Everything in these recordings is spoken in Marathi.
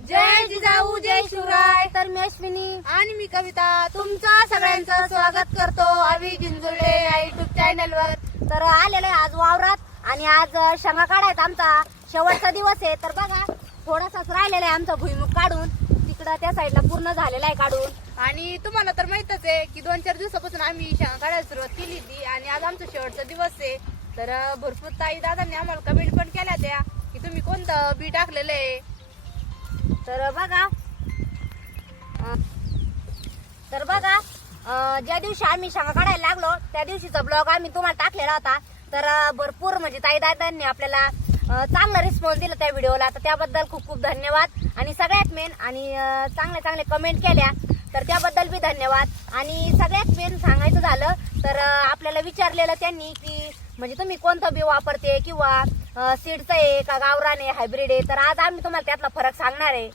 जय जिजाऊ जय शिवराय. तर मी अश्विनी. आणि मी कविता. तुमचं सगळ्यांचं स्वागत करतो आम्ही जिंजुर्डे या युट्यूब चॅनल वर. तर आलेलो आहे आज वावरात आणि आज शेंगा काढायचा आमचा. शेवटचा दिवस आहे. तर बघा थोडासाच राहिलेला आहे आमचा भुईमुग काढून. तिकडं त्या साईडला पूर्ण झालेला आहे काढून. आणि तुम्हाला तर माहितच आहे की दोन चार दिवसापासून आम्ही शेंगा काढायला सुरुवात केली होती आणि आज आमचा शेवटचा दिवस आहे. तर भरपूर ताई दादांनी आम्हाला कमेंट पण केल्या त्या की तुम्ही कोणतं बी टाकलेलं आहे? तर बघा. तर बघा ज्या दिवशी आम्ही शेंगा काढायला लागलो त्या दिवशीचा ब्लॉग आम्ही तुम्हाला टाकलेला होता. तर भरपूर म्हणजे ताई दादांनी आपल्याला चांगला रिस्पॉन्स दिला त्या व्हिडिओला तर त्याबद्दल खूप खूप धन्यवाद. आणि सगळ्यात मेन आणि चांगले चांगले कमेंट केल्या. तर त्याबद्दल बी धन्यवाद. आणि सगळ्यात मेन सांगायचं झालं तर आपल्याला विचारलेलं त्यांनी की म्हणजे तुम्ही कोणतं बी वापरते किंवा सीडचं आहे का गावरान आहे हायब्रिड आहे. तर आज आम्ही तुम्हाला त्यातला फरक सांगणार आहे.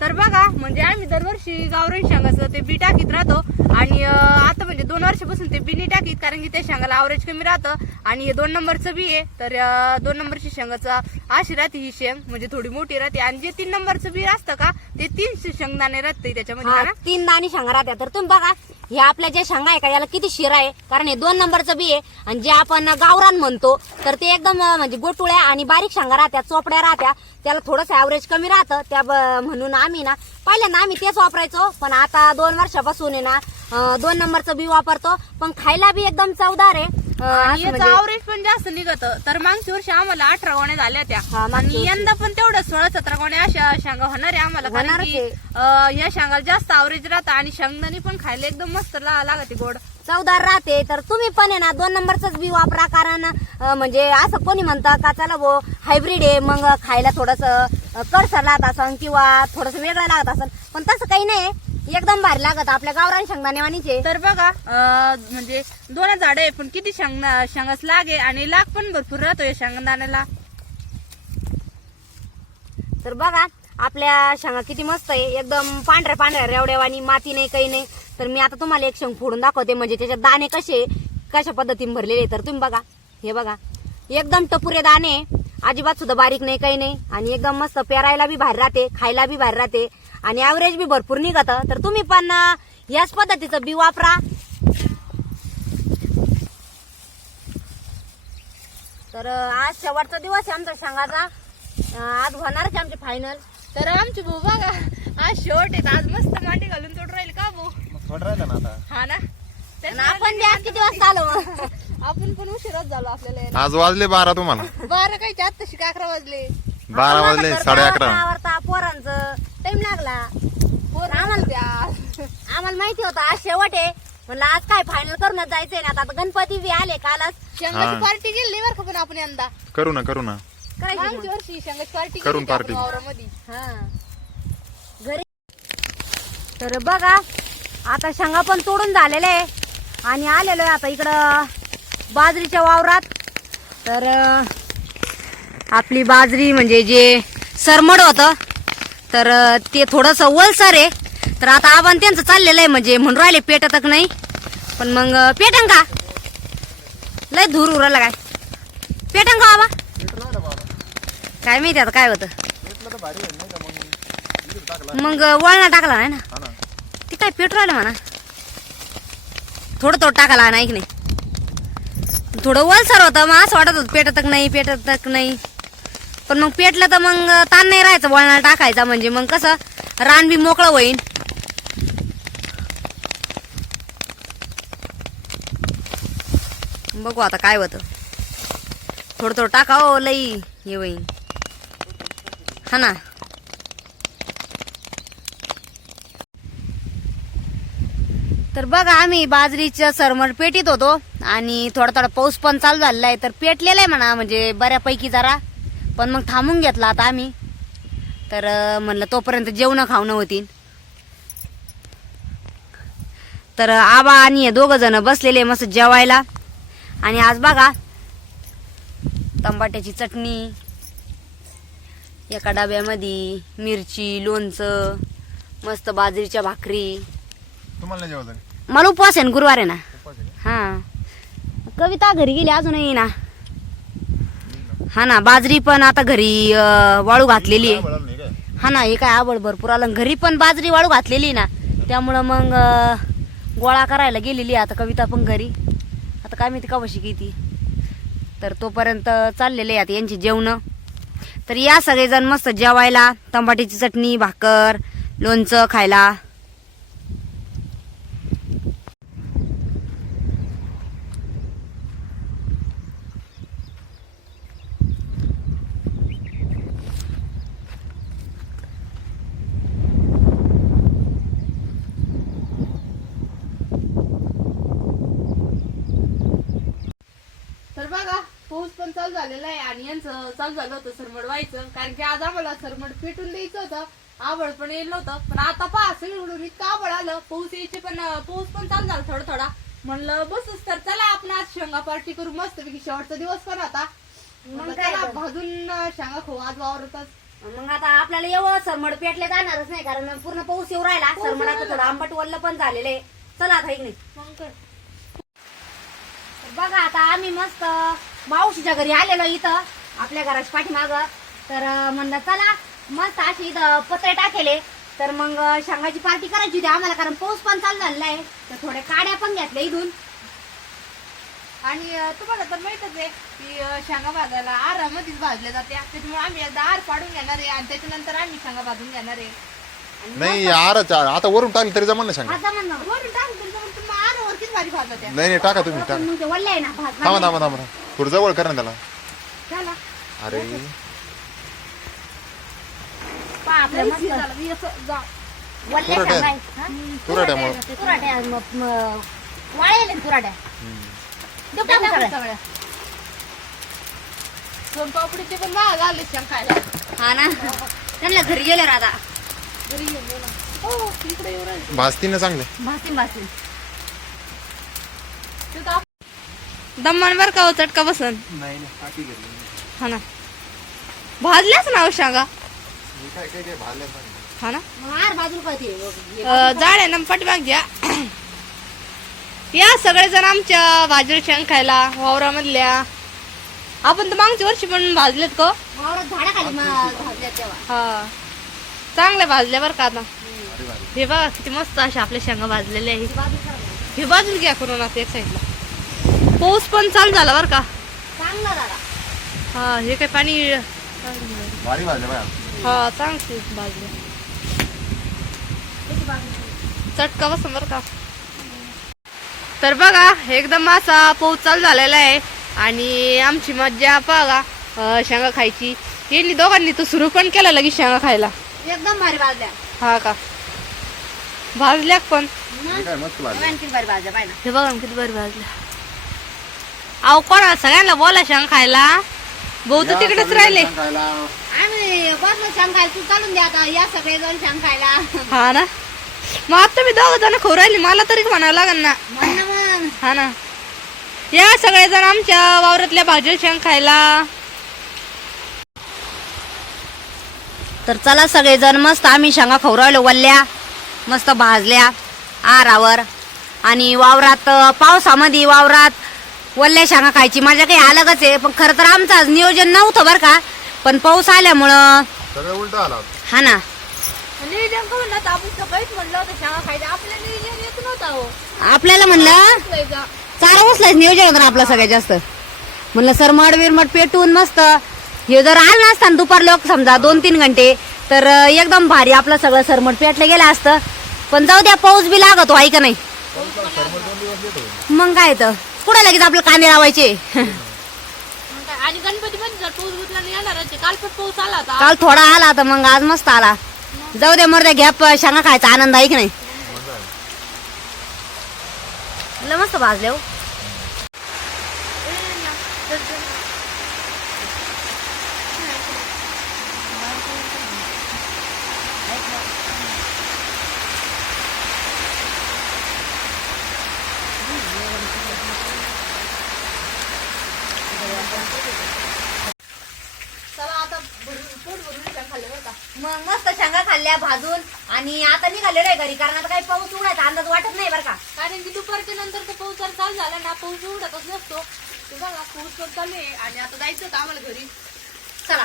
तर बघा म्हणजे आम्ही दरवर्षी गावरान शेंगाचं ते बी टाकीत राहतो. आणि आता म्हणजे दोन वर्षापासून ते बी नाही टाकीत कारण की त्या शेंगाला आवरेज कमी राहतं. आणि हे दोन नंबरचं बी आहे. तर दोन नंबरची शेंगाचं अशी राहते ही शेंग म्हणजे थोडी मोठी राहते. आणि जे तीन नंबरचं बी असतं का ते तीन शेंगदाणे राहते त्याच्यामध्ये? तीन दाणी शेंगा राहत्या तर तुम्ही बघा हे आपल्या जे शेंगा आहे का याला किती शिरा आहे? कारण हे दोन नंबरचं बी आहे. आणि जे आपण गावरान म्हणतो तर ते एकदम म्हणजे गोटुळ्या आणि बारीक शेंगा राहत्या चोपड्या राहत्या. त्याला थोडंसं ऍव्हरेज कमी राहतं. त्या म्हणून आम्ही ना पहिल्यांदा आम्ही तेच वापरायचो पण आता दोन वर्षापासून आहे ना दोन नंबरचं बी वापरतो पण खायला बी एकदम चवदार आहे. याचं म्हणजे- आवरेज पण जास्त निघत. तर मागच्या वर्षी आम्हाला अठरा गोण्या झाल्या त्या. आणि. यंदा पण तेवढं सोळा सतरा गोण्या अशा शेंगा होणार आहे आम्हाला. कारण की या शेंगाला जास्त आवरेज राहतं आणि शेंगदाणी पण खायला एकदम मस्त ला- लागते गोड. चवदार राहते तर तुम्ही पण आहे ना दोन नंबरच बी वापरा कारण म्हणजे असं कोणी म्हणतं का चला भो हायब्रिड आहे मग खायला थोडस कडसर लागत असन किंवा थोडस वेगळं लागत असन. पण तसं काही नाही एकदम भारी लागत आपल्या गावरान शेंगदाणेवानीचे तर बघा म्हणजे दोन झाड आहे पण किती शेंगना शेंगाच लागे आणि लाग पण भरपूर राहतो या शेंगदाण्याला. तर बघा आपल्या शेंगा किती मस्त आहे एकदम पांढऱ्या पांढऱ्या रेवड्यावानी माती नाही काही नाही. तर मी आता तुम्हाला एक शेंग फोडून दाखवते. म्हणजे त्याच्यात दाणे कसे कशा पद्धतीने भरलेले तर तुम्ही बघा. हे बघा. एकदम टपुरे दाणे. अजिबात सुद्धा बारीक नाही काही नाही. आणि एकदम मस्त पेरायला बी बाहेर राहते खायला बी बाहेर राहते. आणि ऍव्हरेज बी भरपूर निघत. तर तुम्ही पण याच पद्धतीचं बी वापरा. तर आज शेवटचा दिवस आहे आमचा सांगाचा आज होणारच आहे आमचे फायनल तर आमची भाऊ बघा आज शेवट आहेत. आज मस्त मांडी घालून तोड राहील का भाऊ मग थोडं राहिलं ना आता. हा ना? आणि आपण बी आज किती वाजता आलो? मग? आपण पण उशिराच झालो आपल्याला यायला. आज वाजले बारा तुम्हाला. बारा काही आत्ताशी का अकरा वाजले? बारा वाजले साडे अकरा पोरांचं. टाइम लागला. पोर आम्हाला द्या. आम्हाला माहिती होतं आज शेवट आहे. म्हणलं आज काय फायनल करूनच जायचंय ना? आता गणपती बी आले कालच. शेंगाची. पार्टी गेली बरं का पण आपण यंदा? करू ना करू ना. करायची मागच्या मग. वर्षी शेंगाची पार्टी करून party. वावरामध्ये. हा. घरी तर बघा आता शेंगा पण तोडून झालेले आहे. आणि आलेलो आहे आता इकडं बाजरीच्या वावरात. तर आपली बाजरी म्हणजे जे सरमड होतं तर ते थोडंसं वलसर आहे. तर आता आव्हान त्यांचं चाललेलं आहे म्हणजे म्हणून राहिले पेटतक नाही. पण मग पेटन का? लय धूर उराला काय? पेटन का बाबा काय माहिती आता काय होतं. मग वळणा टाकला नाही ना. ते काय पेट राहिलं म्हणा. थोडं थोडं टाकायला नाही की नाही थोडं वलसर होतं मग असं वाटत होतं पेटत नाही पेटत नाही. पण मग पेटलं तर मग ताण नाही राहायचं वळणाला टाकायचा म्हणजे. मग कसं रान बी मोकळं होईन. बघू आता काय होतं. थोडं थोडं टाका लई हे होईन. हा ना. तर बघा आम्ही बाजरीच्या सरमर पेटीत होतो आणि थोडा थोडा पाऊस पण चालू झालेला आहे. तर पेटलेला आहे म्हणा म्हणजे बऱ्यापैकी जरा. पण मग थांबून घेतला आता आम्ही. तर म्हणलं तोपर्यंत जेवणं खावणं होतील तर आबा आणि हे दोघं जण बसलेले मस्त जेवायला. आणि आज बघा तंबाट्याची चटणी एका डब्यामध्ये मिरची लोणचं मस्त बाजरीच्या भाकरी. तुम्हाला नाही जेवलं मला उपवास आहे ना गुरुवार आहे ना. हा. कविता घरी गेली अजूनही ना. हा ना बाजरी पण आता घरी अं, वाळू घातलेली आहे. हा ना हे काय आवड भरपूर आलं. घरी पण बाजरी वाळू घातलेली ना. त्यामुळं मग अं, गोळा करायला गेलेली आता कविता पण घरी. आता काय माहिती कवाशी किती तर तोपर्यंत चाललेले आहेत यांची जेवणं. तर या सगळेजण मस्त जेवायला टमाट्याची चटणी भाकर लोणचं खायला. तर बघा पाऊस पण चालू झालेला आहे आणि यांचं चालू झालं होतं सरमड व्हायचं. कारण की आज आम्हाला सरमड पेटून द्यायचं होतं. आवड पण येईल नव्हतं. पण आता पहा सगळीकडून इतकं आवड आलं. पाऊस यायचे पण पाऊस पण चालू झाला थोडा थोडा म्हणलं बसूच तर चला आपण आज शेंगा पार्टी करू मस्त पैकी शेवटचा दिवस पण आता. मग काय तर. भाजून शेंगा खाऊ. आज वावरतच. मग आता आपल्याला एवढं सरमड पेटले जाणारच नाही. कारण पूर्ण पाऊस येऊ राहिला. सरमड आता थोडं आंबट वल्ल पण झालेलं आहे. चला आता इकडे. मग काय? बघा आता आम्ही मस्त मावशीच्या घरी आलेलो इथं आपल्या घराच्या पाठीमाग. तर म्हणलं चला मस्त अशी इथं पत्रे टाकेले. तर मग शेंगाची पार्टी करायची होती आम्हाला कारण पाऊस पण चालू झालेला आहे तर थोड्या काड्या पण घेतल्या इथून. आणि तुम्हाला तर माहितच आहे की शेंगा भाजायला आरामध्येच भाजल्या जाते त्याच्यामुळे आम्ही एकदा आर पाडून घेणार आहे आणि त्याच्यानंतर आम्ही शेंगा भाजून घेणार आहे. नाही आरच आता वरून टाकली तरी जमन ना सांगा ना. वरून टाकून तरी त्या नाही नाही टाका तुम्ही पण टाका. मग ते वल्ले आहे ना भात थांबा थांबा थांबा. थोडं जवळ करा ना त्याला. चला अरे. पहा आपल्या लई मस्त शिजायला, मी असं जा- वल्ले तुरट्या. शेंगा आहे. हा? तुरट्यामुळं तुराट्या म- म- वाळलेले ना तुराट्या देऊ त्या टाकून टाकून सगळ्या. सगळ्या सोनपापडीचे पण महाग आले शेंग खायला. हा ना? त्यांना घरी घरी गेला. हो इकडे येऊ राहिले. भाजती ना चांगले. भासीन भासीन दम्मान बर का हो चटका बसन? हा ना. भाजल्याच ना हो शेंगा हा ना. आहे ना पाठीमाग घ्या. या सगळेजण आमच्या भाजरी शेंग खायला वावरामधल्या. आपण तर मागच्या वर्षी पण भाजलेत का हा. चांगल्या भाजल्या बरं का आता. हे बघा किती मस्त अशा आपल्या शेंगा भाजलेल्या आहेत. हे बाजूला घ्या करून आता एक साईडला पाऊस पण चालू झाला बरं का? चांगला झाला. हा हे काय पाणी भारी भाजले बाया हा चांगली भाजले किती बाजू चटका बसून बरं का. तर बघा एकदम असा पाऊस चालू झालेला आहे आणि आमची मज्जा बघा शेंगा खायची. यांनी दोघांनी तर सुरू पण केला लगेच शेंगा खायला. एकदम भारी भाजल्या हा का? भाजल्या पण. हे काय मस्त भाजले. आणखी पाहिजे हे बघा ना किती बरं भाजल्या अहो कोणा सगळ्यांना बोला शेंग खायला. भाऊ तर तिकडेच राहिले. आम्ही बसलो शांघायला तू चालून द्या आता. या सगळे जण शांघायला हा ना? मग आता मी दोघ जण खाऊ राहिली. मला तरीच म्हणावं लागेल ना. म्हण ना मग. हा ना? या सगळेजण आमच्या वावरातल्या भाज्या शेंग खायला. तर चला सगळेजण मस्त. आम्ही शेंगा खाऊ राहिलो वल्ल्या मस्त भाजल्या आरावर. आणि वावरात पावसामध्ये वावरात वल्ल्या शेंगा खायची मजा काही अलगच आहे. पण खरं तर आमचं आज नियोजन नव्हतं बरं का. पण पाऊस आल्यामुळं सगळं उलट आला हा ना. नियोजन करून ना आपण सकाळीच म्हणलं होतं शेंगा खायचं आपलं नियोजन येत नव्हतं हो आपल्याला म्हणलं चारा उचलायचं. नियोजन होतं ना आपलं सगळ्यात जास्त. म्हणलं सरमड बिरमड पेटून मस्त. हे जर आलं नसतं ना दुपार लोक समजा दोन तीन घंटे तर एकदम भारी आपलं सगळं सरमड पेटलं गेलं असतं. पण जाऊ द्या पाऊस बी लागतो आहे का नाही? मग काय तर? कुठं लगेच आपलं कांदे लावायचे? आणि गणपती मध्ये जर पाऊस गुतला नाही येणार आहे. काल पण पाऊस आला होता. काल थोडा आला तर मग आज मस्त आला. जाऊ द्या मरद्या घ्या शेंगा खायचा आनंद आहे की नाही? लय मस्त भाजले हो. चला आता भरून- पोट भरून शेंग खाल्लं बरं का? मग मस्त शेंगा खाल्ल्या भाजून आणि आता निघालेलो आहे घरी कारण आता काही पाऊस उघडायचा अंदाज वाटत नाही बरं का. कारण की दुपारच्या नंतर तो पाऊस जर चालू झाला ना पाऊस उघडतच नसतो. तो बघा पाऊस पण चालू आहे आणि आता जायचं होतं आम्हाला घरी. चला.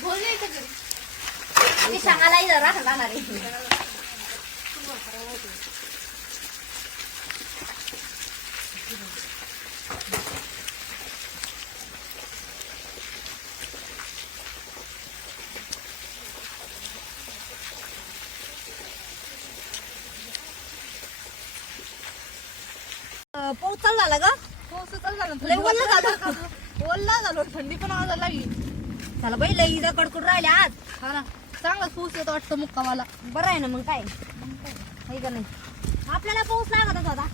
बोल यायचं घरी. सांगायला इथं राहणार राहणार आहे. पाऊस चालू झाला का? पाऊस चालू झाला लय ओलं झालं. ओल्ला झालो थंडी पण आवाज लागली चला बाई लई इथं कडकड राहिले आज. हा ना चांगलाच पाऊस येतो वाटतं मुक्कामाला. बरं आहे ना मग काय? आहे का नाही? आपल्याला पाऊस लागतच होता.